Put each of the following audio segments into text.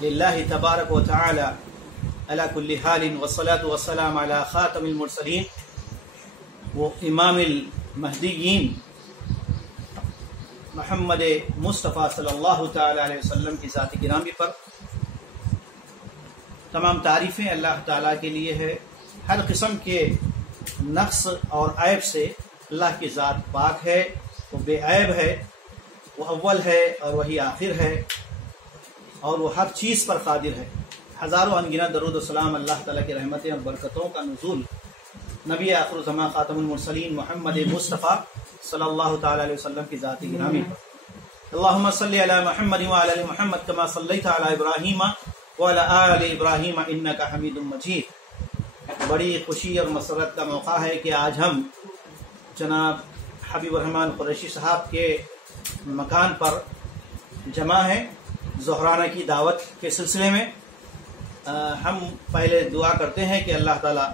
للہ تبارک و تعالی علی کل حال والصلاة والسلام علی خاتم المرسلین و امام المہدیین محمد مصطفیٰ صلی اللہ تعالی علیہ وسلم کی ذات گرامی پر تمام تعریفیں اللہ تعالیٰ کے لیے ہے۔ ہر قسم کے نقص اور عیب سے اللہ کی ذات پاک ہے، وہ بے عیب ہے، وہ اول ہے اور وہی آخر ہے، اور وہ ہر چیز پر قادر ہے۔ ہزاروں انگنت درود و سلام اللہ تعالیٰ کی رحمتیں اور برکتوں کا نزول نبی آخر الزمان خاتم المرسلین محمد مصطفیٰ صلی اللہ تعالی علیہ وسلم کی ذات گرامی پر۔ اللہم صلی علی محمد وعلی آل محمد کما صلیت علی ابراہیم وعلی آل ابراہیم انکا حمید مجید۔ بڑی خوشی اور مسرت کا موقع ہے کہ آج ہم جناب حبیب الرحمن قریشی صاحب کے مکان پر جمع ہیں ظہرانہ کی دعوت کے سلسلے میں۔ ہم پہلے دعا کرتے ہیں کہ اللہ تعالیٰ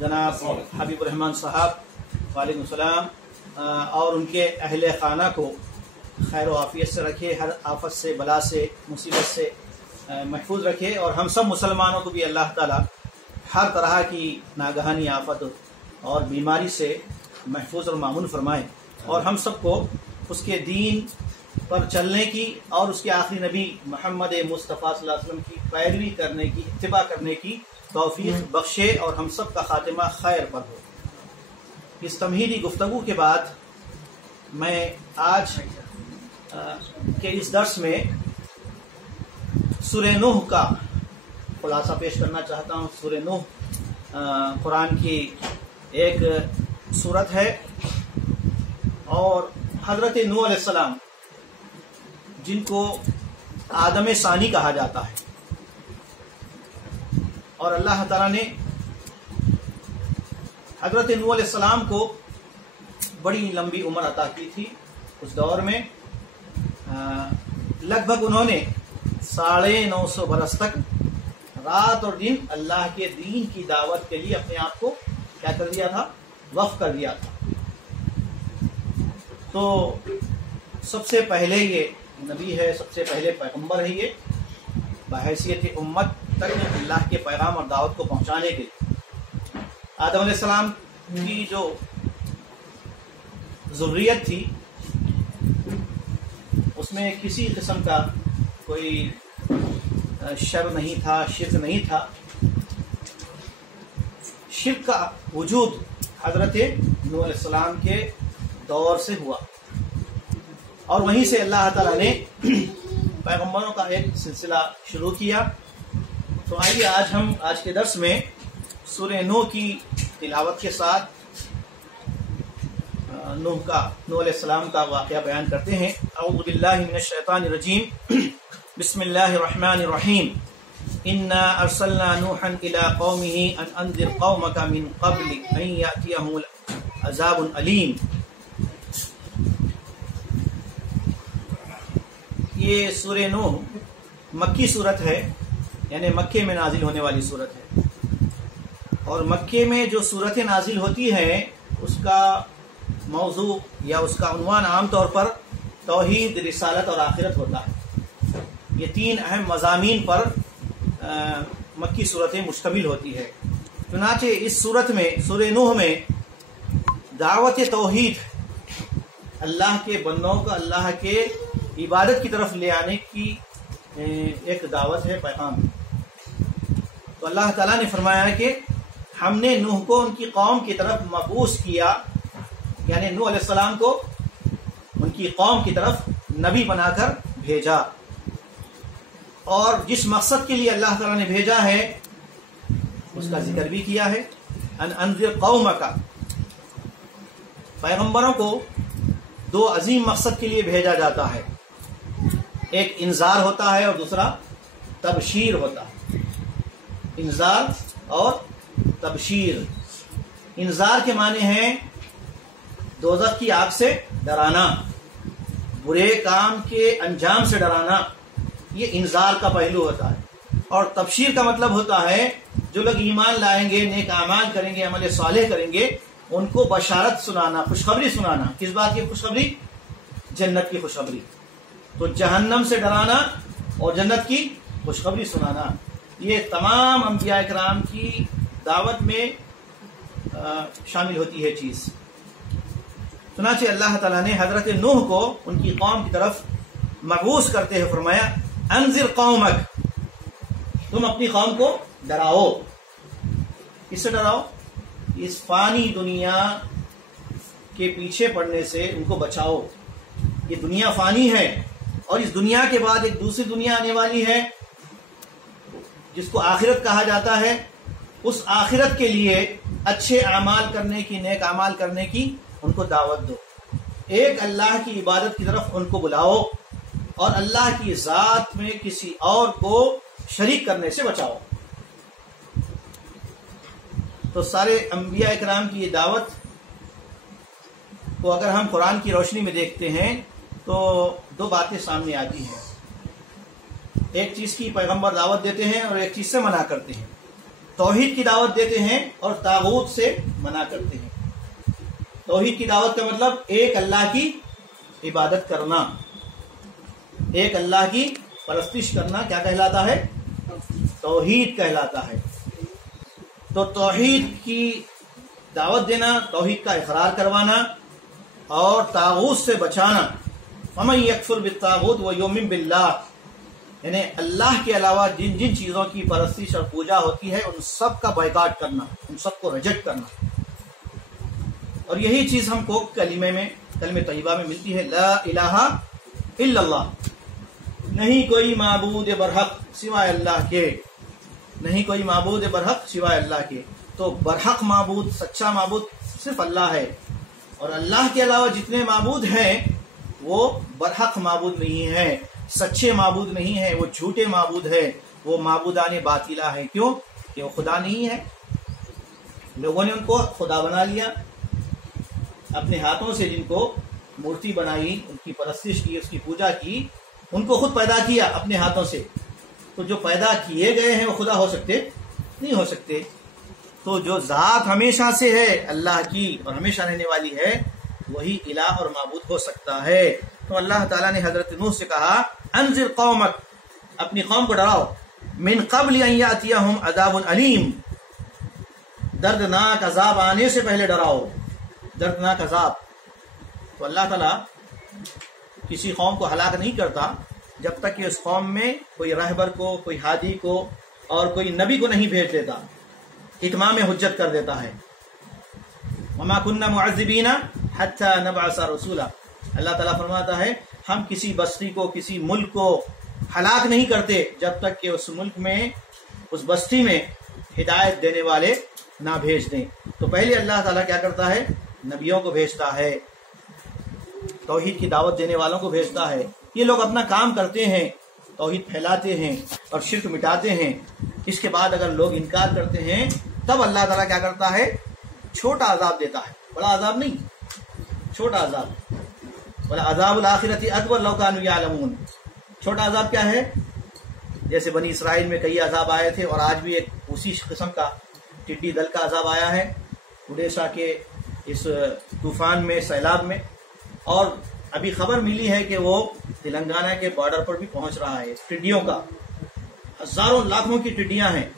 جناب حبیب الرحمن صاحب وعلیکم السلام اور ان کے اہل خانہ کو خیر و عافیت سے رکھے، ہر آفت سے، بلا سے، مصیبت سے محفوظ رکھے، اور ہم سب مسلمانوں کو بھی اللہ تعالیٰ ہر طرح کی ناگہانی آفت اور بیماری سے محفوظ اور معمون فرمائے، اور ہم سب کو اس کے دین پر چلنے کی اور اس کے آخری نبی محمد مصطفیٰ صلی اللہ علیہ وسلم کی پیروی کرنے کی، اتباع کرنے کی توفیق بخشے، اور ہم سب کا خاتمہ خیر پر ہو۔ اس تمہیدی گفتگو کے بعد میں آج کے اس درس میں سورہ نوح کا خلاصہ پیش کرنا چاہتا ہوں۔ سورہ نوح قرآن کی ایک سورت ہے، اور حضرت نوح علیہ السلام جن کو آدم ثانی کہا جاتا ہے، اور اللہ تعالیٰ نے حضرت نوح علیہ السلام کو بڑی لمبی عمر عطا کی تھی۔ اس دور میں لگ بھگ انہوں نے 950 برس تک رات اور دن اللہ کے دین کی دعوت کے لیے اپنے آپ کو کیا کر دیا تھا، وقف کر دیا تھا۔ تو سب سے پہلے یہ نبی ہے، سب سے پہلے پیغمبر ہے، یہ بحیثیت امت تک اللہ کے پیغام اور دعوت کو پہنچانے کے لیے۔ آدم علیہ السلام کی جو ذریت تھی اس میں کسی قسم کا کوئی شر نہیں تھا، شرک نہیں تھا۔ شرک کا وجود حضرت نوح علیہ السلام کے دور سے ہوا، اور وہیں سے اللہ تعالیٰ نے پیغمبروں کا ایک سلسلہ شروع کیا۔ تو آئیے آج ہم آج کے درس میں سورہ نوح کی تلاوت کے ساتھ نوح علیہ السلام کا واقعہ بیان کرتے ہیں۔ اعوذ باللہ من الشیطان الرجیم، بسم اللہ الرحمن الرحیم۔ انا ارسلنا نوحا الى قومه ان انذر قومك من قبل ان يأتيهم عذاب علیم۔ یہ سورہ نوح مکی صورت ہے، یعنی مکے میں نازل ہونے والی صورت ہے، اور مکے میں جو صورتیں نازل ہوتی ہیں اس کا موضوع یا اس کا عنوان عام طور پر توحید، رسالت اور آخرت ہوتا ہے۔ یہ تین اہم مضامین پر مکی صورتیں مشتمل ہوتی ہے۔ چنانچہ اس صورت میں، سورہ نوح میں، دعوت توحید، اللہ کے بندوں کا اللہ کے عبادت کی طرف لے آنے کی ایک دعوت ہے، پیغام۔ تو اللہ تعالیٰ نے فرمایا کہ ہم نے نوح کو ان کی قوم کی طرف مبعوث کیا، یعنی نوح علیہ السلام کو ان کی قوم کی طرف نبی بنا کر بھیجا، اور جس مقصد کے لیے اللہ تعالیٰ نے بھیجا ہے اس کا ذکر بھی کیا ہے۔ ان انذر قومک، پیغمبروں کو دو عظیم مقصد کے لیے بھیجا جاتا ہے، ایک انذار ہوتا ہے اور دوسرا تبشیر ہوتا ہے۔ انذار اور تبشیر۔ انذار کے معنی ہیں دوزخ کی آگ سے ڈرانا، برے کام کے انجام سے ڈرانا، یہ انذار کا پہلو ہوتا ہے۔ اور تبشیر کا مطلب ہوتا ہے جو لوگ ایمان لائیں گے، نیک اعمال کریں گے، عمل صالح کریں گے، ان کو بشارت سنانا، خوشخبری سنانا۔ کس بات کی خوشخبری؟ جنت کی خوشخبری۔ تو جہنم سے ڈرانا اور جنت کی خوشخبری سنانا، یہ تمام انبیاء کرام کی دعوت میں شامل ہوتی ہے چیز۔ چنانچہ اللہ تعالیٰ نے حضرت نوح کو ان کی قوم کی طرف مبعوث کرتے ہوئے فرمایا انذر قومک، تم اپنی قوم کو ڈراؤ۔ کس سے ڈراؤ؟ اس فانی دنیا کے پیچھے پڑنے سے ان کو بچاؤ۔ یہ دنیا فانی ہے اور اس دنیا کے بعد ایک دوسری دنیا آنے والی ہے جس کو آخرت کہا جاتا ہے۔ اس آخرت کے لیے اچھے اعمال کرنے کی، نیک اعمال کرنے کی ان کو دعوت دو، ایک اللہ کی عبادت کی طرف ان کو بلاؤ اور اللہ کی ذات میں کسی اور کو شریک کرنے سے بچاؤ۔ تو سارے انبیاء اکرام کی یہ دعوت کو اگر ہم قرآن کی روشنی میں دیکھتے ہیں تو دو باتیں سامنے آتی ہیں۔ ایک چیز کی پیغمبر دعوت دیتے ہیں اور ایک چیز سے منع کرتے ہیں۔ توحید کی دعوت دیتے ہیں اور طاغوت سے منع کرتے ہیں۔ توحید کی دعوت کا مطلب ایک اللہ کی عبادت کرنا، ایک اللہ کی پرستش کرنا کیا کہلاتا ہے؟ توحید کہلاتا ہے۔ تو توحید کی دعوت دینا، توحید کا اقرار کروانا اور طاغوت سے بچانا۔ فمن یکفر بالطاغوت ویؤمن باللہ، یعنی اللہ کے علاوہ جن جن چیزوں کی پرستش اور پوجا ہوتی ہے ان سب کا بائیکاٹ کرنا، ان سب کو ریجیکٹ کرنا۔ اور یہی چیز ہم کو کلمہ طیبہ میں ملتی ہے، لا الہ الا اللہ، نہیں کوئی معبود برحق سوائے اللہ کے، نہیں کوئی معبود برحق سوائے اللہ کے۔ تو برحق معبود، سچا معبود صرف اللہ ہے، اور اللہ کے علاوہ جتنے معبود ہیں وہ برحق معبود نہیں ہیں، سچے معبود نہیں ہیں، وہ جھوٹے معبود ہیں، وہ معبودان باطلہ ہیں۔ کیوں؟ کہ وہ خدا نہیں ہے، لوگوں نے ان کو خدا بنا لیا اپنے ہاتھوں سے، جن کو مورتی بنائی، ان کی پرستش کی، اس کی پوجا کی، ان کو خود پیدا کیا اپنے ہاتھوں سے۔ تو جو پیدا کیے گئے ہیں وہ خدا ہو سکتے نہیں ہو سکتے۔ تو جو ذات ہمیشہ سے ہے اللہ کی اور ہمیشہ رہنے والی ہے، وہی الہ اور معبود ہو سکتا ہے۔ تو اللہ تعالیٰ نے حضرت نوح سے کہا انذر قومک، اپنی قوم کو ڈراؤ، من قبل ان یاتیہم عذاب علیم، دردناک عذاب آنے سے پہلے ڈراؤ، دردناک عذاب۔ تو اللہ تعالیٰ کسی قوم کو ہلاک نہیں کرتا جب تک کہ اس قوم میں کوئی رہبر کو، کوئی ہادی کو اور کوئی نبی کو نہیں بھیج دیتا، اتمام حجت کر دیتا ہے۔ وما كنا معذبین حتی نبعث رسولا، اللہ تعالیٰ فرماتا ہے ہم کسی بستی کو، کسی ملک کو ہلاک نہیں کرتے جب تک کہ اس ملک میں، اس بستی میں ہدایت دینے والے نہ بھیج دیں۔ تو پہلے اللہ تعالیٰ کیا کرتا ہے؟ نبیوں کو بھیجتا ہے، توحید کی دعوت دینے والوں کو بھیجتا ہے۔ یہ لوگ اپنا کام کرتے ہیں، توحید پھیلاتے ہیں اور شرک مٹاتے ہیں۔ اس کے بعد اگر لوگ انکار کرتے ہیں تب اللہ تعالیٰ کیا کرتا ہے؟ چھوٹا عذاب دیتا ہے، بڑا عذاب نہیں، چھوٹا عذاب۔ وَلَعَذَابُ الْآخِرَةِ أَكْبَرُ لَوْ كَانُوا يَعْلَمُونَ۔ چھوٹا عذاب کیا ہے؟ جیسے بنی اسرائیل میں کئی عذاب آئے تھے، اور آج بھی ایک اسی قسم کا ٹڈی دل کا عذاب آیا ہے اڑیسہ کے اس طوفان میں، سیلاب میں، اور ابھی خبر ملی ہے کہ وہ تلنگانہ کے بارڈر پر بھی پہنچ رہا ہے۔ ٹڈیوں کا ہزاروں لاکھوں کی ٹڈیاں ہیں،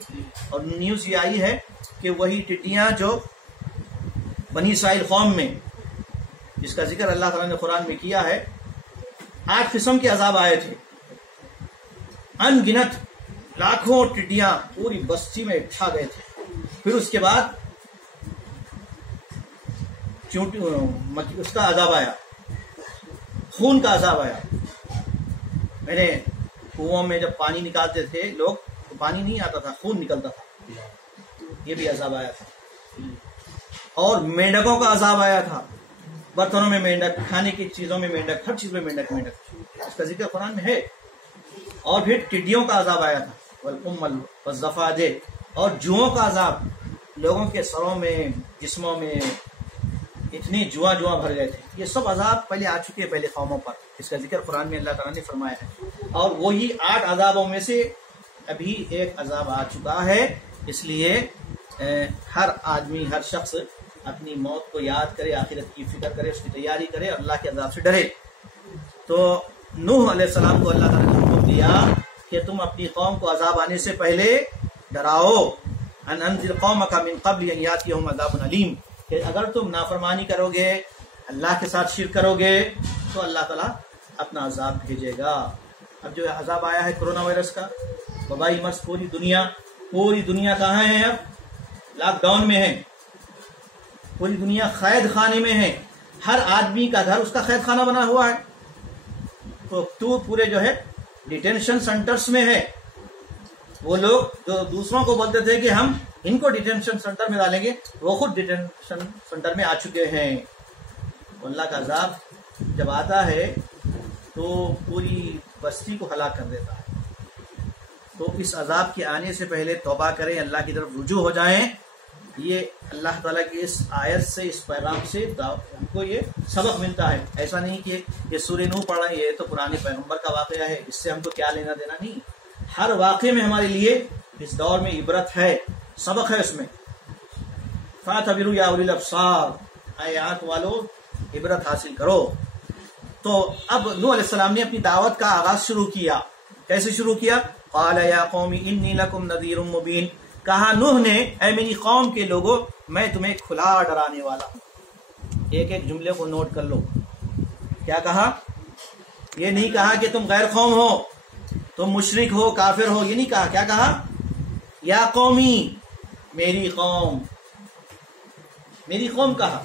اور نیوز یہ آئی ہے کہ وہی ٹڈیاں جو بنی اسرائیل قوم میں، جس کا ذکر اللہ تعالیٰ نے قرآن میں کیا ہے، 8 قسم کے عذاب آئے تھے، ان گنت لاکھوں ٹڈیاں پوری بستی میں چھا گئے تھے۔ پھر اس کے بعد اس کا عذاب آیا، خون کا عذاب آیا۔ میں نے کنووں میں جب پانی نکالتے تھے لوگ تو پانی نہیں آتا تھا، خون نکلتا تھا، یہ بھی عذاب آیا تھا۔ اور مینڈکوں کا عذاب آیا تھا، برتنوں میں مینڈک، کھانے کی چیزوں میں مینڈک، ہر چیز میں مینڈک، اس کا ذکر قرآن میں ہے۔ اور پھر ٹڈیوں کا عذاب آیا تھا، والقمل والضفادع، اور جوؤں کا عذاب، لوگوں کے سروں میں، جسموں میں اتنی جواں بھر گئے تھے۔ یہ سب عذاب پہلے آ چکے ہیں پہلے قوموں پر، اس کا ذکر قرآن میں اللہ تعالیٰ نے فرمایا ہے۔ اور وہی 8 عذابوں میں سے ابھی ایک عذاب آ چکا ہے، اس لیے ہر آدمی، ہر شخص اپنی موت کو یاد کرے، آخرت کی فکر کرے، اس کی تیاری کرے اور اللہ کے عذاب سے ڈرے۔ تو نوح علیہ السلام کو اللہ تعالیٰ نے حکم دیا کہ تم اپنی قوم کو عذاب آنے سے پہلے ڈراؤ، ان انذر قومک من قبل ان یاتیہم عذاب علیم، کہ اگر تم نافرمانی کرو گے، اللہ کے ساتھ شرک کرو گے تو اللہ تعالیٰ اپنا عذاب بھیجے گا۔ اب جو عذاب آیا ہے کرونا وائرس کا، وبائی مرض، پوری دنیا کہاں ہے؟ اب لاک ڈاؤن میں ہے، پوری دنیا قید خانے میں ہے، ہر آدمی کا گھر اس کا قید خانہ بنا ہوا ہے، تو پورے جو ہے ڈیٹینشن سینٹرز میں ہے۔ وہ لوگ جو دوسروں کو بولتے تھے کہ ہم ان کو ڈیٹینشن سینٹر میں ڈالیں گے، وہ خود ڈیٹینشن سینٹر میں آ چکے ہیں۔ اللہ کا عذاب جب آتا ہے تو پوری بستی کو ہلاک کر دیتا ہے۔ تو اس عذاب کے آنے سے پہلے توبہ کریں، اللہ کی طرف رجوع ہو جائیں۔ یہ اللہ تعالیٰ کی اس آیت سے، اس پیغام سے ہم کو یہ سبق ملتا ہے۔ ایسا نہیں کہ یہ سورہ نوح پڑھ رہے ہیں، یہ تو پرانے پیغمبر کا واقعہ ہے، اس سے ہم کو کیا لینا دینا نہیں۔ ہر واقعے میں ہمارے لیے اس دور میں عبرت ہے، سبق ہے اس میں۔ فَاعْتَبِرُوا يَا أُولِي الْأَبْصَارِ، اے آنکھ والو عبرت حاصل کرو۔ تو اب نوح علیہ السلام نے اپنی دعوت کا آغاز شروع کیا۔ کیسے شروع کیا؟ قَالَ يَا قَوْمِ إِنِّي لَكُمْ نَذِيرٌ مُبِينٌ، کہا نوح نے اے میری قوم کے لوگوں میں تمہیں کھلا ڈرانے والا ہوں۔ ایک ایک جملے کو نوٹ کر لو، کیا کہا؟ یہ نہیں کہا کہ تم غیر قوم ہو، تم مشرک ہو، کافر ہو، یہ نہیں کہا۔ کیا کہا؟ یا قومی، میری قوم، میری قوم کہا۔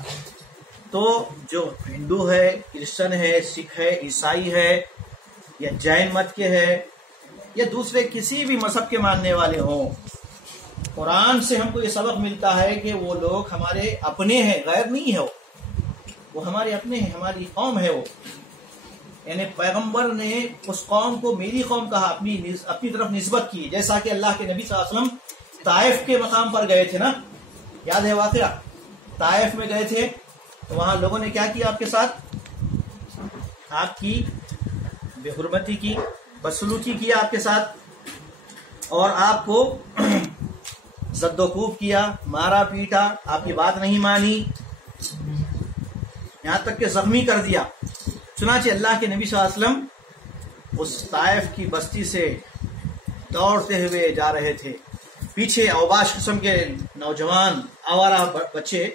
تو جو ہندو ہے، کرسچن ہے، سکھ ہے، عیسائی ہے، یا جین مت کے ہے، یا دوسرے کسی بھی مذہب کے ماننے والے ہوں، قرآن سے ہم کو یہ سبق ملتا ہے کہ وہ لوگ ہمارے اپنے ہیں، غیر نہیں ہے، وہ ہمارے اپنے ہیں، ہماری قوم ہے وہ۔ یعنی پیغمبر نے اس قوم کو میری قوم کہا، اپنی طرف نسبت کی، جیسا کہ اللہ کے نبی صلی اللہ علیہ وسلم طائف کے مقام پر گئے تھے نا، یاد ہے واقعہ؟ طائف میں گئے تھے تو وہاں لوگوں نے کیا کیا آپ کے ساتھ؟ آپ کی بے حرمتی کی، بدسلوکی کیا آپ کے ساتھ، اور آپ کو زد و کوب کیا، مارا پیٹا، آپ کی بات نہیں مانی، یہاں تک کہ زخمی کر دیا۔ چنانچہ اللہ کے نبی صلی اللہ علیہ وسلم اس طائف کی بستی سے دوڑتے ہوئے جا رہے تھے، پیچھے اوباش قسم کے نوجوان آوارہ بچے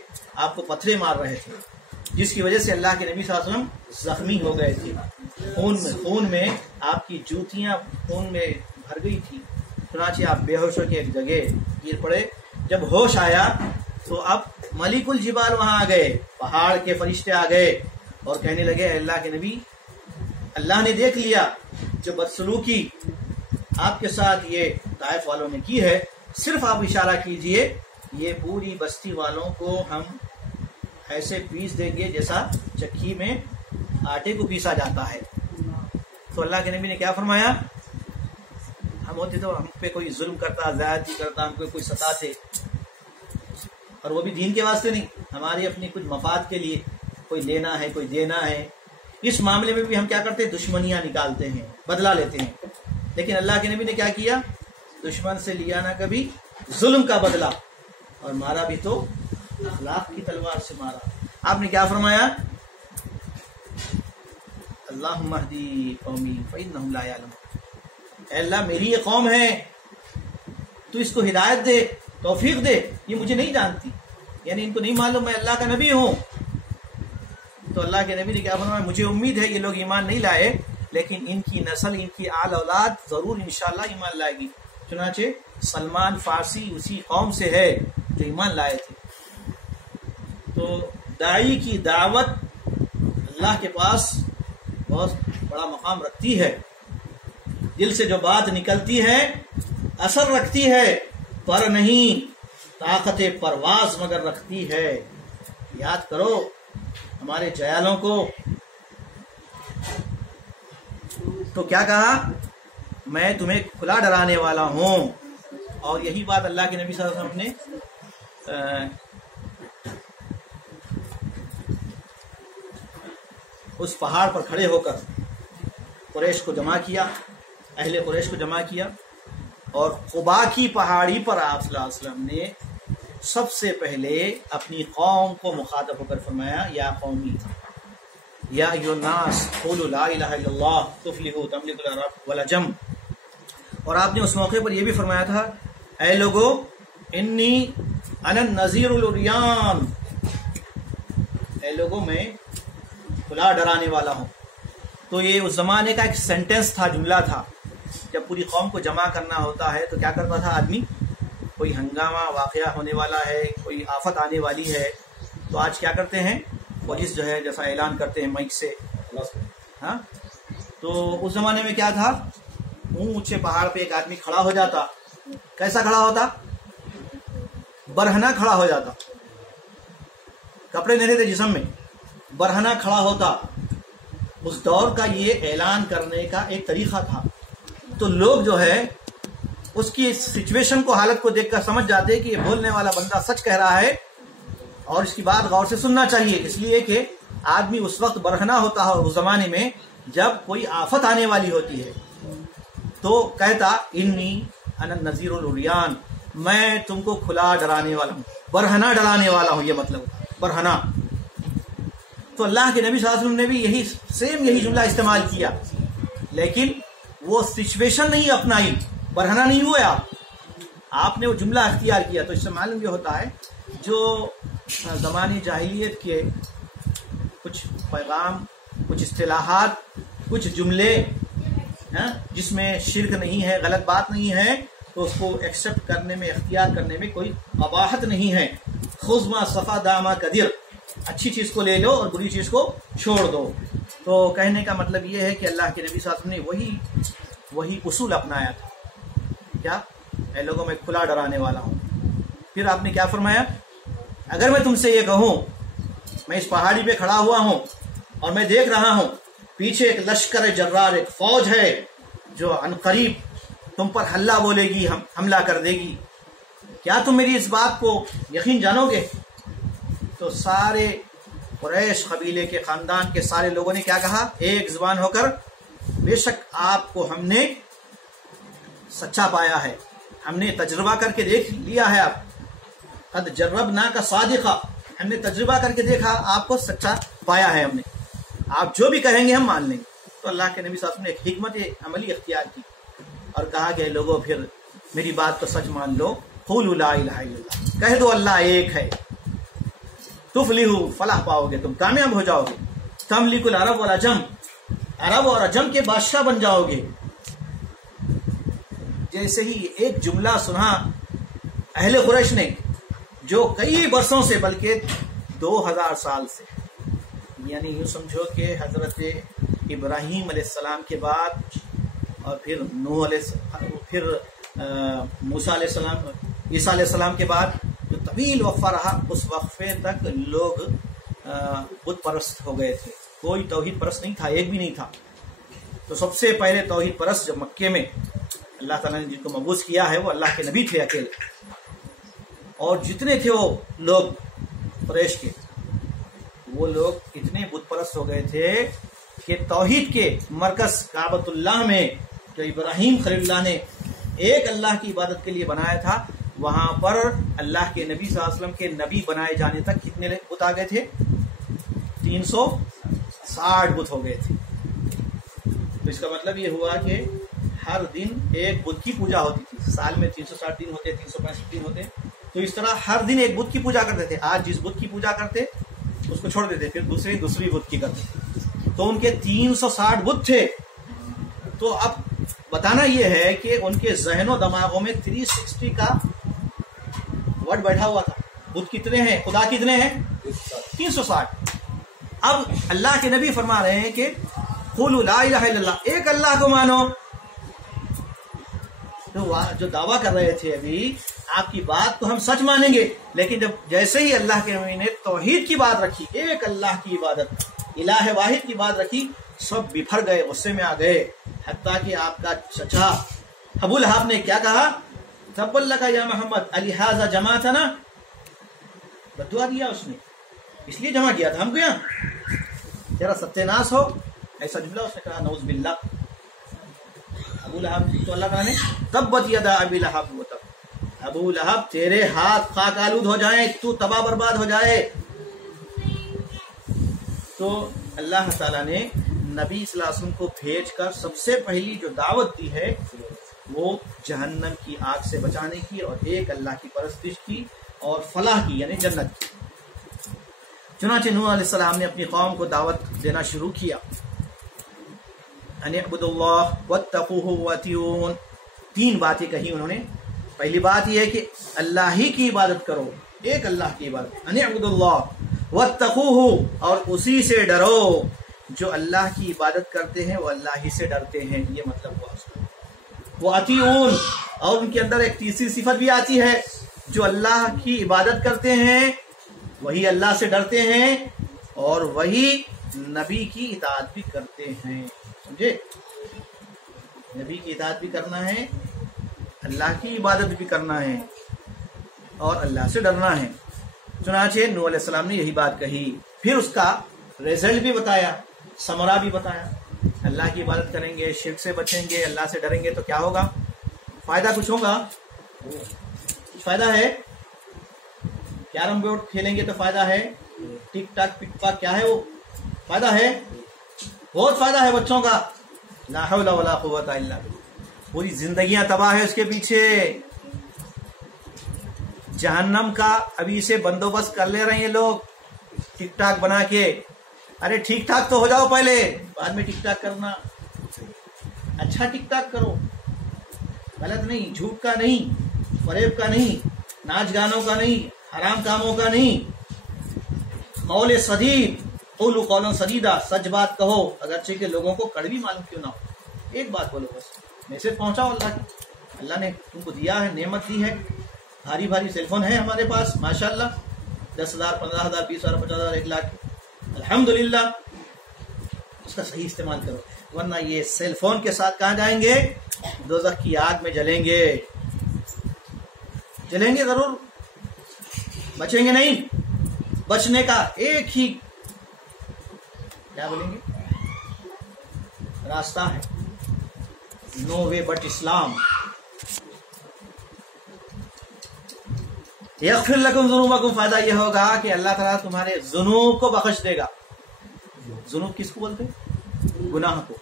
آپ کو پتھرے مار رہے تھے، جس کی وجہ سے اللہ کے نبی صلی اللہ علیہ وسلم زخمی ہو گئے تھے، خون میں آپ کی جوتیاں خون میں بھر گئی تھی۔ چنانچہ آپ بے ہوش ہو کے ایک جگہ گر پڑے۔ جب ہوش آیا تو اب ملک الجبال وہاں آ گئے، پہاڑ کے فرشتے آ گئے اور کہنے لگے اے اللہ کے نبی، اللہ نے دیکھ لیا جو بدسلوکی آپ کے ساتھ یہ طائف والوں نے کی ہے، صرف آپ اشارہ کیجئے، یہ پوری بستی والوں کو ہم ایسے پیس دیں گے جیسا چکی میں آٹے کو پیسا جاتا ہے۔ تو اللہ کے نبی نے کیا فرمایا؟ ہم ہوتے تو ہم پہ کوئی ظلم کرتا، زیادتی کرتا، ہم کو کوئی ستاتے، اور وہ بھی دین کے واسطے نہیں، ہماری اپنی کچھ مفاد کے لیے، کوئی لینا ہے، کوئی دینا ہے، اس معاملے میں بھی ہم کیا کرتے ہیں؟ دشمنیاں نکالتے ہیں، بدلہ لیتے ہیں۔ لیکن اللہ کے نبی نے کیا کیا؟ دشمن سے لیا نہ کبھی ظلم کا بدلہ، اور مارا بھی تو اخلاق کی تلوار سے مارا۔ آپ نے کیا فرمایا؟ اللہم اہدی قومی فإنہم لا یعلمون، اے اللہ میری یہ قوم ہے، تو اس کو ہدایت دے، توفیق دے، یہ مجھے نہیں جانتی، یعنی ان کو نہیں معلوم میں اللہ کا نبی ہوں۔ تو اللہ کے نبی نے کیا فرمایا؟ مجھے امید ہے یہ لوگ ایمان نہیں لائے، لیکن ان کی نسل، ان کی آل اولاد ضرور انشاءاللہ ایمان لائے گی۔ چنانچہ سلمان فارسی اسی قوم سے ہے جو ایمان لائے تھے۔ تو داعی کی دعوت اللہ کے پاس بہت بڑا مقام رکھتی ہے، دل سے جو بات نکلتی ہے اثر رکھتی ہے، پر نہیں طاقت پرواز مگر رکھتی ہے۔ یاد کرو ہمارے جیالوں کو، تو کیا کہا؟ میں تمہیں کھلا ڈرانے والا ہوں۔ اور یہی بات اللہ کے نبی صلی اللہ علیہ وسلم نے اس پہاڑ پر کھڑے ہو کر قریش کو جمع کیا، اہل قریش کو جمع کیا، اور قبا کی پہاڑی پر آپ صلی اللہ علیہ وسلم نے سب سے پہلے اپنی قوم کو مخاطب ہو کر فرمایا یا قومی یا ایھا الناس قولوا لا الہ الا اللہ تفلحوا تملکوا العرب والعجم، اور آپ نے اس موقع پر یہ بھی فرمایا تھا اے لوگو انی انا النذیر العریان، اے لوگو میں کھلا ڈرانے والا ہوں۔ تو یہ اس زمانے کا ایک سینٹنس تھا، جملہ تھا۔ جب پوری قوم کو جمع کرنا ہوتا ہے تو کیا کرتا تھا آدمی، کوئی ہنگامہ واقعہ ہونے والا ہے، کوئی آفت آنے والی ہے، تو آج کیا کرتے ہیں، پولیس جو ہے جیسا اعلان کرتے ہیں مائک سے، ہاں، تو اس زمانے میں کیا تھا، اونچے پہاڑ پہ ایک آدمی کھڑا ہو جاتا، کیسا کھڑا ہوتا، برہنہ کھڑا ہو جاتا، کپڑے نہیں تھے جسم میں، برہنہ کھڑا ہوتا۔ اس دور کا یہ اعلان کرنے کا ایک طریقہ تھا۔ تو لوگ جو ہے اس کی سچویشن کو، حالت کو دیکھ کر سمجھ جاتے کہ یہ بولنے والا بندہ سچ کہہ رہا ہے اور اس کی بات غور سے سننا چاہیے، اس لیے کہ آدمی اس وقت برہنہ ہوتا ہے اس زمانے میں جب کوئی آفت آنے والی ہوتی ہے، تو کہتا انی انا النذیر العریان، میں تم کو کھلا ڈرانے والا ہوں، برہنہ ڈرانے والا ہوں، یہ مطلب برہنہ۔ تو اللہ کے نبی صلی اللہ علیہ وسلم نے بھی یہی جملہ استعمال کیا، لیکن وہ سچویشن نہیں اپنائی، برہنہ نہیں ہوئے آپ نے وہ جملہ اختیار کیا۔ تو اس سے معلوم یہ ہوتا ہے جو زمانے جاہلیت کے کچھ پیغام، کچھ اصطلاحات، کچھ جملے جس میں شرک نہیں ہے، غلط بات نہیں ہے، تو اس کو ایکسپٹ کرنے میں، اختیار کرنے میں کوئی قباحت نہیں ہے۔ خذ ما صفا داما قدر، اچھی چیز کو لے لو اور بری چیز کو چھوڑ دو۔ تو کہنے کا مطلب یہ ہے کہ اللہ کے نبی صلی اللہ علیہ وسلم نے وہی اصول اپنایا تھا، کیا، اے لوگوں میں کھلا ڈرانے والا ہوں۔ پھر آپ نے کیا فرمایا، اگر میں تم سے یہ کہوں میں اس پہاڑی پہ کھڑا ہوا ہوں اور میں دیکھ رہا ہوں پیچھے ایک لشکر جرار، ایک فوج ہے جو عنقریب تم پر حملہ بولے گی، حملہ کر دے گی، کیا تم میری اس بات کو یقین جانو گے؟ تو سارے قریش قبیلے کے، خاندان کے سارے لوگوں نے کیا کہا، ایک زبان ہو کر، بے شک آپ کو ہم نے سچا پایا ہے، ہم نے تجربہ کر کے دیکھ لیا ہے، آپ قد جربنا کا صادقہ، ہم نے تجربہ کر کے دیکھا، آپ کو سچا پایا ہے ہم نے، آپ جو بھی کہیں گے ہم مان لیں گے۔ تو اللہ کے نبی صلی اللہ علیہ وسلم نے ایک حکمت عملی اختیار کی اور کہا کہ لوگوں پھر میری بات کو سچ مان لو، قولوا لا الہ الا اللہ، کہہ دو اللہ ایک ہے، تفلحوا، فلاح پاؤ گے، تم کامیاب ہو جاؤ گے، تملک العرب والعجم، عرب اور عجم کے بادشاہ بن جاؤ گے۔ جیسے ہی ایک جملہ سنا اہل قریش نے، جو کئی برسوں سے، بلکہ 2000 سال سے، یعنی یوں سمجھو کہ حضرت ابراہیم علیہ السلام کے بعد اور پھر نوح علیہ السلام، پھر موسیٰ علیہ السلام، عیسیٰ علیہ السلام کے بعد جو طویل وقفہ رہا، اس وقفے تک لوگ بت پرست ہو گئے تھے، کوئی توحید پرست نہیں تھا، ایک بھی نہیں تھا۔ تو سب سے پہلے توحید پرست جب مکے میں اللہ تعالیٰ نے جن کو مبعوث کیا ہے وہ اللہ کے نبی تھے اکیلے، اور جتنے تھے وہ لوگ قریش کے، وہ لوگ اتنے بت پرست ہو گئے تھے کہ توحید کے مرکز کعبۃ اللہ میں جو ابراہیم خلیل اللہ نے ایک اللہ کی عبادت کے لیے بنایا تھا، وہاں پر اللہ کے نبی صلی اللہ علیہ وسلم کے نبی بنائے جانے تک کتنے بت آ گئے تھے، 360 بت ہو گئے تھے۔ تو اس کا مطلب یہ ہوا کہ ہر دن ایک بت کی پوجا ہوتی تھی، سال میں 360 دن ہوتے، 365 دن ہوتے، تو اس طرح ہر دن ایک بت کی پوجا کرتے تھے۔ آج جس بت کی پوجا کرتے اس کو چھوڑ دیتے، پھر دوسری بت کی کرتے، تو ان کے 360 بت تھے۔ تو اب بتانا یہ ہے کہ ان کے ذہن و دماغوں میں 360 کا ورڈ بیٹھا ہوا تھا۔ بت کتنے ہیں، خدا کتنے ہیں، 360۔ اب اللہ کے نبی فرما رہے ہیں کہ قولوا لا الہ الا اللہ، ایک اللہ کو مانو۔ جو دعویٰ کر رہے تھے ابھی، آپ کی بات کو ہم سچ مانیں گے، لیکن جیسے ہی اللہ کے نبی نے توحید کی بات رکھی، ایک اللہ کی عبادت، الہ واحد کی بات رکھی، سب بفر گئے، غصے میں آ گئے، حتیٰ کہ آپ کا چچا ابو لہب نے کیا کہا، تبت لک یا محمد الہذا جمعتنا، بدعا دیا اس نے، اس لیے جمع کیا تھا ہم کو یہاں، تیرا ستیہ ناش ہو، ایسا جملہ اس نے کہا، نعوذ باللہ۔ ابو لہب تو اللہ تعالیٰ نے تبت یدا ابی لہب و تب، ابو لہب تیرے ہاتھ خاک آلود ہو جائیں، تو تباہ برباد ہو جائے۔ تو اللہ تعالیٰ نے نبی صلی اللہ علیہ وسلم کو بھیج کر سب سے پہلی جو دعوت دی ہے وہ جہنم کی آگ سے بچانے کی اور ایک اللہ کی پرستش کی اور فلاح کی یعنی جنت کی۔ چنانچہ نوح علیہ السلام نے اپنی قوم کو دعوت دینا شروع کیا، ان اعبدوا اللہ واتقوہ واتیون۔ 3 باتیں کہی انہوں نے۔ پہلی بات یہ ہے کہ اللہ ہی کی عبادت کرو، ایک اللہ کی عبادت، ان اعبدوا اللہ واتقوہ، اور اسی سے ڈرو۔ جو اللہ کی عبادت کرتے ہیں وہ اللہ ہی سے ڈرتے ہیں، یہ مطلب ہوا اس کا۔ واتیون، اور ان کے اندر ایک تیسری صفت بھی آتی ہے، جو اللہ کی عبادت کرتے ہیں وہی اللہ سے ڈرتے ہیں اور وہی نبی کی اطاعت بھی کرتے ہیں۔ سمجھے؟ نبی کی اطاعت بھی کرنا ہے، اللہ کی عبادت بھی کرنا ہے اور اللہ سے ڈرنا ہے۔ چنانچہ نوح علیہ السلام نے یہی بات کہی، پھر اس کا رزلٹ بھی بتایا، ثمرہ بھی بتایا۔ اللہ کی عبادت کریں گے، شرک سے بچیں گے، اللہ سے ڈریں گے تو کیا ہوگا؟ فائدہ کچھ ہوگا؟ کچھ فائدہ ہے؟ کیرم بورڈ کھیلیں گے تو فائدہ ہے، ٹک ٹاک پک پاک کیا ہے وہ؟ فائدہ ہے، بہت فائدہ ہے بچوں کا۔ لا حول ولا قوت الا باللہ، پوری زندگیاں تباہ ہے اس کے پیچھے۔ جہنم کا ابھی سے بندوبست کر لے رہے ہیں لوگ ٹک ٹاک بنا کے۔ ارے ٹھیک ٹھاک تو ہو جاؤ پہلے، بعد میں ٹک ٹاک کرنا۔ اچھا ٹک ٹاک کرو، غلط نہیں، جھوٹ کا نہیں، فریب کا نہیں، ناچ گانوں کا نہیں، حرام کاموں کا نہیں۔ قول سدید، قولوا قولا سدیدا، سچ بات کہو اگرچہ کہ لوگوں کو کڑوی معلوم کیوں نہ ہو۔ ایک بات بولو بس، میسج پہنچاؤ اللہ کی۔ اللہ نے تم کو دیا ہے، نعمت دی ہے، بھاری بھاری سیل فون ہے ہمارے پاس ماشاءاللہ، 10,000 15,000 20,000 50,000 1 لاکھ، الحمدللہ۔ اس کا صحیح استعمال کرو، ورنہ یہ سیل فون کے ساتھ کہاں جائیں گے؟ دوزخ کی آگ میں جلیں گے، جلیں گے ضرور، بچیں گے نہیں۔ بچنے کا ایک ہی کیا بولیں گے راستہ ہے، نو وے بٹ اسلام۔ یغفر لکم ذنوبکم، فائدہ یہ ہوگا کہ اللہ تعالیٰ تمہارے ذنوب کو بخش دے گا۔ ذنوب کس کو بولتے ہیں؟ گناہ کو،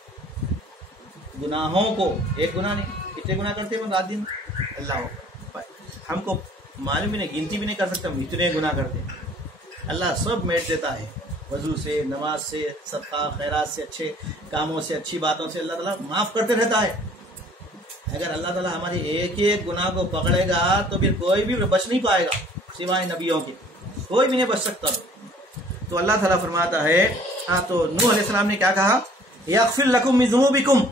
گناہوں کو۔ ایک گناہ نہیں، کتنے گناہ کرتے ہیں رات دن؟ اللہ ہم کو معلوم بھی نہیں، گنتی بھی نہیں کر سکتا ہم اتنے گناہ کرتے ہیں۔ اللہ سب میٹ دیتا ہے، وضو سے، نماز سے، صدقہ خیرات سے، اچھے کاموں سے، اچھی باتوں سے اللہ تعالیٰ معاف کرتے رہتا ہے۔ اگر اللہ تعالیٰ ہمارے ایک ایک گناہ کو پکڑے گا تو پھر کوئی بھی بچ نہیں پائے گا سوائے نبیوں کے، کوئی بھی نہیں بچ سکتا۔ تو اللہ تعالیٰ فرماتا ہے، تو نوح علیہ السلام نے کیا کہا؟ یغفر لکم من ذنوبکم،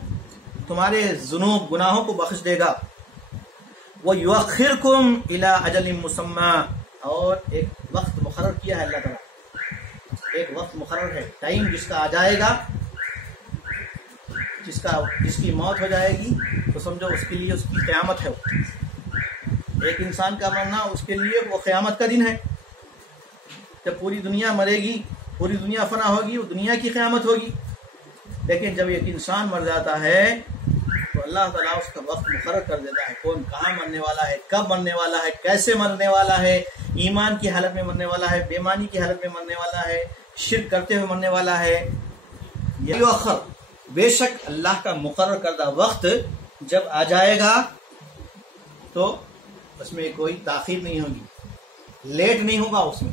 تمہارے ذنوب گناہوں کو بخش دے گا۔ وَيُؤَخِّرْكُمْ إِلَىٰ أَجَلٍ مُّسَمًّى، اور ایک وقت مقرر کیا ہے اللہ تعالیٰ، ایک وقت مقرر ہے، ٹائم جس کا آ جائے گا، جس کی موت ہو جائے گی تو سمجھو اس کے لیے اس کی قیامت ہے۔ ایک انسان کا مرنا اس کے لیے وہ قیامت کا دن ہے۔ جب پوری دنیا مرے گی، پوری دنیا فنا ہوگی، وہ دنیا کی قیامت ہوگی۔ لیکن جب ایک انسان مر جاتا ہے تو اللہ تعالیٰ اس کا وقت مقرر کر دیتا ہے، کون کہاں مرنے والا ہے، کب مرنے والا ہے، کیسے مرنے والا ہے، ایمان کی حالت میں مرنے والا ہے، بےمانی کی حالت میں مرنے والا ہے، شرک کرتے ہوئے مرنے والا ہے۔ بے شک اللہ کا مقرر کردہ وقت جب آ جائے گا تو اس میں کوئی تاخیر نہیں ہوگی، لیٹ نہیں ہوگا، اس میں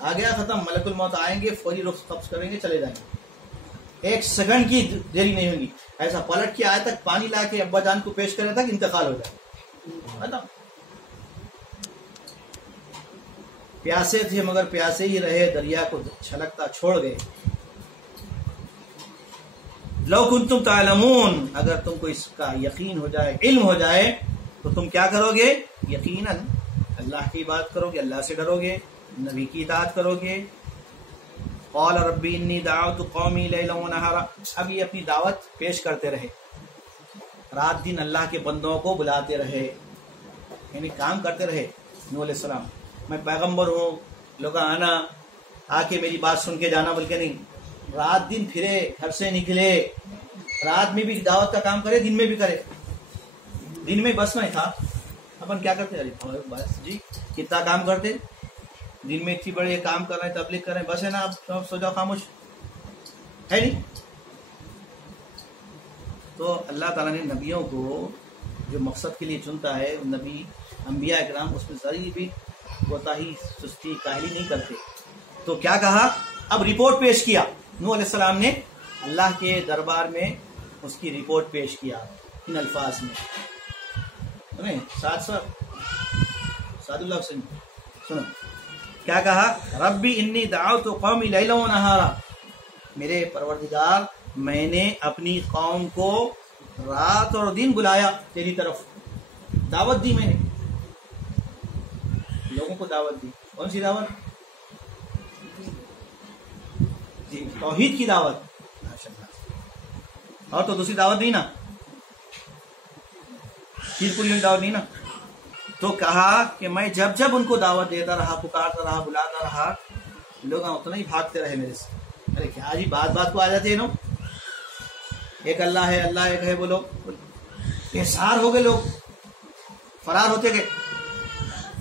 آ گیا ختم، ملک الموت آئیں گے، فوری رخ قبض کریں گے، چلے جائیں گے، 1 سیکنڈ کی دیری نہیں ہوگی۔ ایسا پلٹ کے آئے تک پانی لا کے ابا جان کو پیش کرنے تک انتقال ہو جائے ختم۔ پیاسے تھے مگر پیاسے ہی رہے، دریا کو چھلکتا چھوڑ گئے۔ لو کنتم تعلمون، اگر تم کو اس کا یقین ہو جائے، علم ہو جائے تو تم کیا کرو گے؟ یقیناً اللہ کی بات کرو گے، اللہ سے ڈرو گے، نبی کی اطاعت کرو گے۔ قال ربی انی دعوت قومی لیلا ونہارا، اب یہ اپنی دعوت پیش کرتے رہے، رات دن اللہ کے بندوں کو بلاتے رہے، یعنی کام کرتے رہے۔ نوح علیہ السلام، میں پیغمبر ہوں، لوگ آنا، آ کے میری بات سن کے جانا، بلکہ نہیں، رات دن پھرے، گھر سے نکلے، رات میں بھی دعوت کا کام کرے، دن میں بھی کرے۔ دن میں بس نہیں تھا، اپن کیا کرتے؟ بس جی کتنا کام کرتے، دن میں اتنی بڑے کام کر رہے ہیں، تبلیغ کر رہے ہیں، بس ہے نا، اب سو جاؤ خاموش، ہے نہیں؟ تو اللہ تعالیٰ نے نبیوں کو جو مقصد کے لیے چنتا ہے، نبی انبیاء اکرام اس میں ذرا بھی کوتاہی سستی کاہلی نہیں کرتے. تو کیا کہا؟ اب رپورٹ پیش کیا. نوح علیہ السلام نے اللہ کے دربار میں اس کی رپورٹ پیش کیا ان الفاظ میں. ساتھ اللہ حسین سنو کیا کہا؟ ربی انی دعوت قومی لیلا و نہارا، میرے پروردگار میں نے اپنی قوم کو رات اور دن بلایا تیری طرف، دعوت دی، میں نے لوگوں کو دعوت دی. کون سی دعوت؟ جی توحید کی دعوت. اور تو دوسری دعوت نہیں نا، پیر پوری دعوت نہیں نا. تو کہا کہ میں جب جب ان کو دعوت دیتا رہا، پکارتا رہا، بلاتا رہا، لوگ اتنا ہی بھاگتے رہے میرے سے. ارے کیا جی بات بات کو آ جاتے ہیں نا، ایک اللہ ہے، اللہ ایک ہے، بولو بےسار ہو گئے، لوگ فرار ہوتے گئے،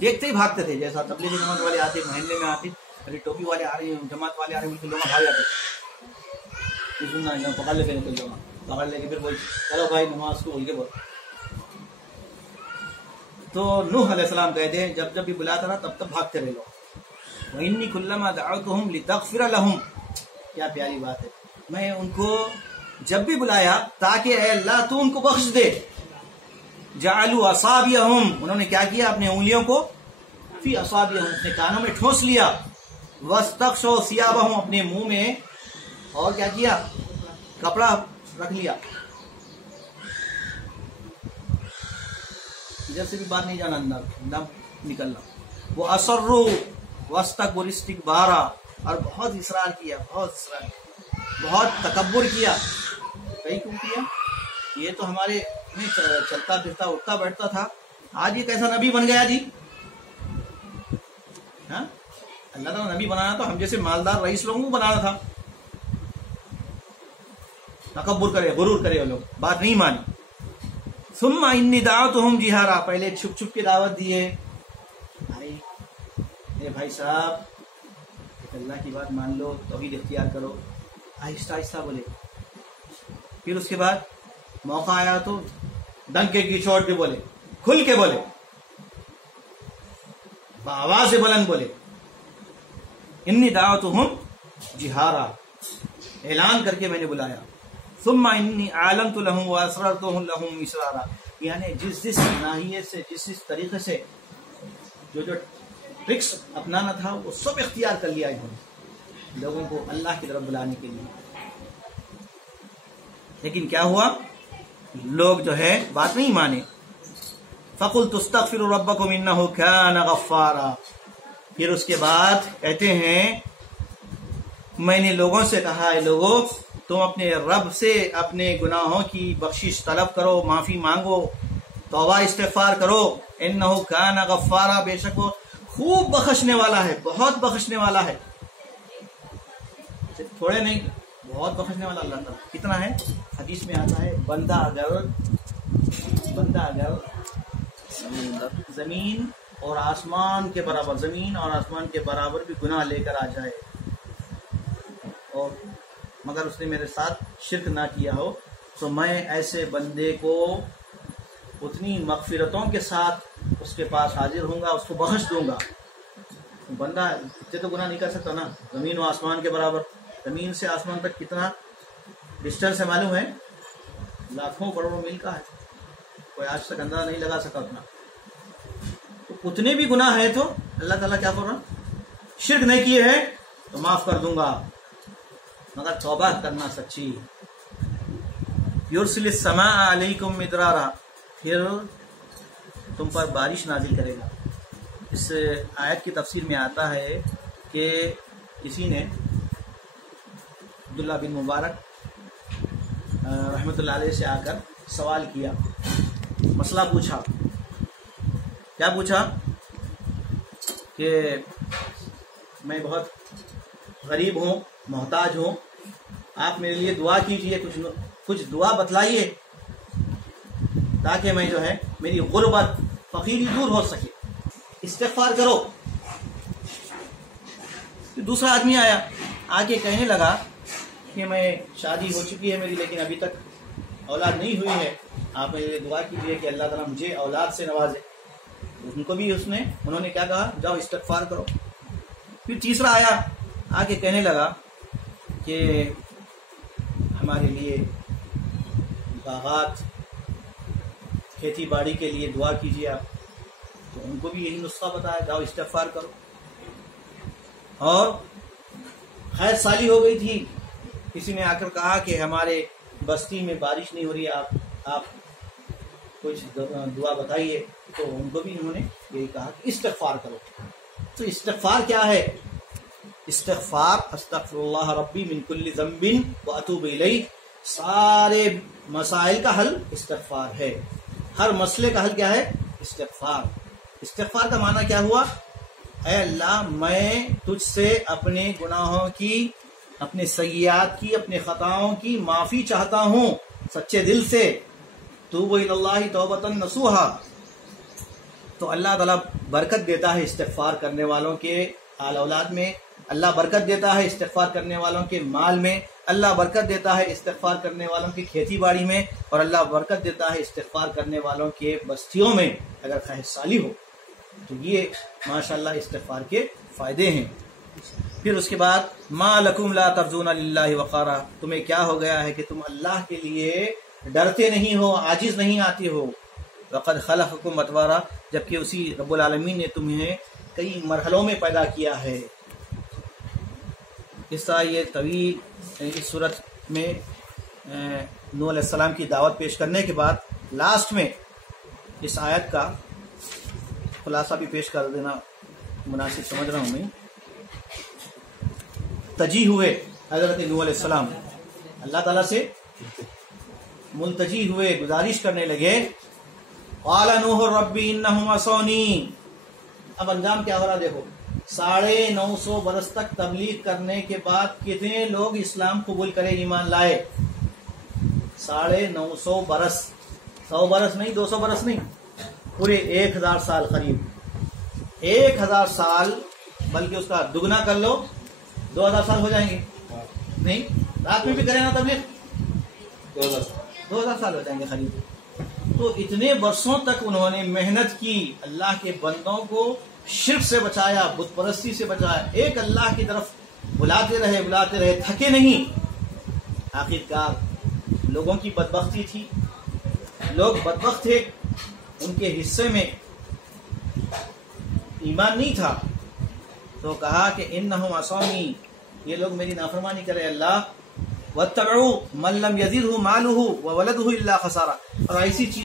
دیکھتے ہی بھاگتے تھے. جیسا تبلیغی جماعت والے آتے محلے میں آتے، ارے ٹوپی والے آ رہے ہیں، جماعت والے آ رہے ہیں، ان کے لوگ بھاگ جاتے. سننا پکڑ لے کے نکل جاؤں، پکڑ لے کے پھر بول چلو بھائی نماز کو بول کے بول. تو نوح علیہ السلام کہتے ہیں جب جب بھی بلاتا رہا تب تب بھاگتے رہے لوگ. وَإِنِّي كُلَّمَا دَعَوْتُهُمْ لِتَغْفِرَ لَهُمْ، کیا پیاری بات ہے. میں ان کو جب بھی بلایا تاکہ اے اللہ تو ان کو بخش دے. جَعَلُوا أَصَابِعَهُمْ، انہوں نے کیا کیا؟ اپنے انگلیوں کو فی اصابعہم، اپنے کانوں میں ٹھونس لیا. وَاسْتَغْشَوْا ثِيَابَهُمْ، اپنے منہ میں اور کیا کیا؟ کپڑا رکھ لیا. ادھر سے بھی بات نہیں جانا، اندر نکلنا. وہ اصروا واستكبروا استكبارا، اور بہت اصرار کیا، بہت تکبر کیا. کہیں کیوں کیا؟ یہ تو ہمارے چلتا پھرتا اٹھتا بیٹھتا تھا، آج یہ کیسا نبی بن گیا جی؟ ہاں اللہ تعالیٰ نبی بنانا تو ہم جیسے مالدار رئیس لوگوں کو بنانا تھا. تکبر کرے، غرور کرے، وہ لوگ بات نہیں مانی. ثم انی دعوتہم جہارا، پہلے چھپ چھپ کے دعوت دیے. میرے بھائی صاحب ایک اللہ کی بات مان لو، توحید اختیار کرو، آہستہ آہستہ بولے. پھر اس کے بعد موقع آیا تو ڈنکے کی چوٹ پہ بولے، کھل کے بولے، آواز بلند بولے. انی دعوتہم جہارا، اعلان کر کے میں نے بلایا. ثم انی اعلنت لهم واسررت لهم اسرارا، یعنی جس ناحیے سے، جس طریقے سے جو ٹرکس اپنانا تھا وہ سب اختیار کر لیا انہوں نے لوگوں کو اللہ کی طرف بلانے کے لیے. لیکن کیا ہوا؟ لوگ جو ہے بات نہیں مانے. فقلت استغفروا ربکم انہ کان غفارا، پھر اس کے بعد کہتے ہیں میں نے لوگوں سے کہا ہے لوگوں تم اپنے رب سے اپنے گناہوں کی بخشش طلب کرو، معافی مانگو، توبہ استغفار کرو. انہ کان غفارا، بے شک وہ خوب بخشنے والا ہے، بہت بخشنے والا ہے. تھوڑے نہیں، بہت بخشنے والا اللہ تعالیٰ. کتنا ہے؟ حدیث میں آتا ہے بندہ اگر زمین اور آسمان کے برابر، زمین اور آسمان کے برابر بھی گناہ لے کر آ جائے اور مگر اس نے میرے ساتھ شرک نہ کیا ہو، تو میں ایسے بندے کو اتنی مغفرتوں کے ساتھ اس کے پاس حاضر ہوں گا، اس کو بخش دوں گا. بندہ اتنے تو گناہ نہیں کر سکتا نا، زمین و آسمان کے برابر. زمین سے آسمان تک کتنا ڈسٹینس ہے معلوم ہے؟ لاکھوں کروڑوں میل کا ہے، کوئی آج تک اندازہ نہیں لگا سکا اتنا. تو اتنے بھی گناہ ہے تو اللہ تعالیٰ کیا کر رہا؟ شرک نہیں کیے ہیں تو معاف کر دوں گا، مگر توبہ کرنا سچی. یرسل السماء علیکم مدرارا، پھر تم پر بارش نازل کرے گا. اس آیت کی تفسیر میں آتا ہے کہ کسی نے عبداللہ بن مبارک رحمۃ اللہ علیہ سے آ کر سوال کیا، مسئلہ پوچھا. کیا پوچھا؟ کہ میں بہت غریب ہوں، محتاج ہوں، آپ میرے لیے دعا کیجئے، کچھ دعا بتلائیے تاکہ میں جو ہے میری غربت، فقیری دور ہو سکے، استغفار کرو. دوسرا آدمی آیا، آگے کہنے لگا کہ میں شادی ہو چکی ہے میری، لیکن ابھی تک اولاد نہیں ہوئی ہے، آپ نے دعا کیجیے کہ اللہ تعالیٰ مجھے اولاد سے نوازے. ان کو بھی انہوں نے کیا کہا؟ جاؤ استغفار کرو. پھر تیسرا آیا، آ کے کہنے لگا کہ ہمارے لیے باغات، کھیتی باڑی کے لیے دعا کیجیے آپ. تو ان کو بھی یہی نسخہ بتایا، جاؤ استغفار کرو. اور خیر سالی ہو گئی تھی، کسی نے آ کر کہا کہ ہمارے بستی میں بارش نہیں ہو رہی ہے، آپ کچھ دعا بتائیے. تو ان کو بھی انہوں نے یہی کہا کہ استغفار کرو. تو استغفار کیا ہے؟ استغفار استغفر اللہ ربی من کل ذنب واتوب الیہ، سارے مسائل کا حل استغفار ہے. ہر مسئلے کا حل کیا ہے؟ استغفار. استغفار کا معنی کیا ہوا؟ اے اللہ میں تجھ سے اپنے گناہوں کی، اپنے سیئات کی، اپنے خطاؤں کی معافی چاہتا ہوں سچے دل سے. توب الی اللہ توبۃ نصوحا. تو اللہ تعالیٰ برکت دیتا ہے استغفار کرنے والوں کے آل اولاد میں، اللہ برکت دیتا ہے استغفار کرنے والوں کے مال میں، اللہ برکت دیتا ہے استغفار کرنے والوں کی کھیتی باڑی میں، اور اللہ برکت دیتا ہے استغفار کرنے والوں کے بستیوں میں اگر خیر سالی ہو. تو یہ ماشاءاللہ استغفار کے فائدے ہیں. پھر اس کے بعد ما لکم لا ترجون للہ وقارا، تمہیں کیا ہو گیا ہے کہ تم اللہ کے لیے ڈرتے نہیں ہو، عاجز نہیں آتے ہو. وقد خلقکم اطوارا، جبکہ اسی رب العالمین نے تمہیں کئی مرحلوں میں پیدا کیا ہے. اس طرح یہ طویل اس صورت میں نوح علیہ السلام کی دعوت پیش کرنے کے بعد لاسٹ میں اس آیت کا خلاصہ بھی پیش کر دینا مناسب سمجھ رہا ہوں میں. تجی ہوئے حضرت نوح علیہ السلام، اللہ تعالیٰ سے ملتجی ہوئے، گزارش کرنے لگے. قال نوح ربی انہم عصونی. اب انجام کیا ہو رہا دیکھو، 950 برس تک تبلیغ کرنے کے بعد کتنے لوگ اسلام قبول کرے، ایمان لائے؟ 950 برس، 100 برس نہیں، 200 برس نہیں، پورے 1000 سال قریب. 1000 سال بلکہ اس کا دگنا کر لو، 2000 سال ہو جائیں گے. نہیں، رات میں بھی کریں نا تبلیغ، 2000 سال ہو جائیں گے قریب. تو اتنے برسوں تک انہوں نے محنت کی، اللہ کے بندوں کو شرک سے بچایا، بت پرستی سے بچایا، ایک اللہ کی طرف بلاتے رہے، تھکے نہیں. آخرکار لوگوں کی بدبختی تھی، لوگ بدبخت تھے، ان کے حصے میں ایمان نہیں تھا. تو کہا کہ انہم عصونی، یہ لوگ میری نافرمانی کرے اللہ. واتبعوا من لم یزدہ مالہ وولدہ الا خسارا. اور ایسی چیز